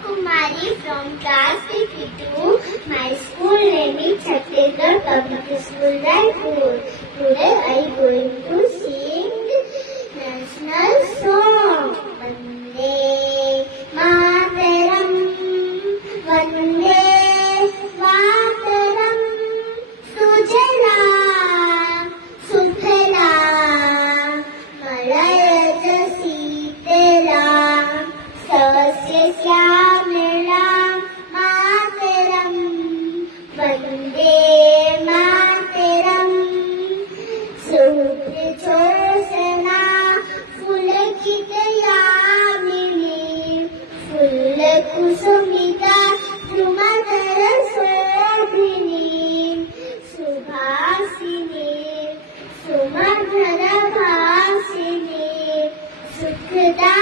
Kumari from class 52. My school name is Chhattisgarh Public School, Raipur. Today I am going to sing national song. Vande Mataram, Vande Mataram, Sujalam, Subhalam, Malayaj Sitaram, Sasya Syamalam, Mataram, Vande Mataram, Suprachosana, Fulakita Yamini, Fulakusumita, Drumadara Sobhini, Subhasini, Sumadhara Bhasini, Sukhda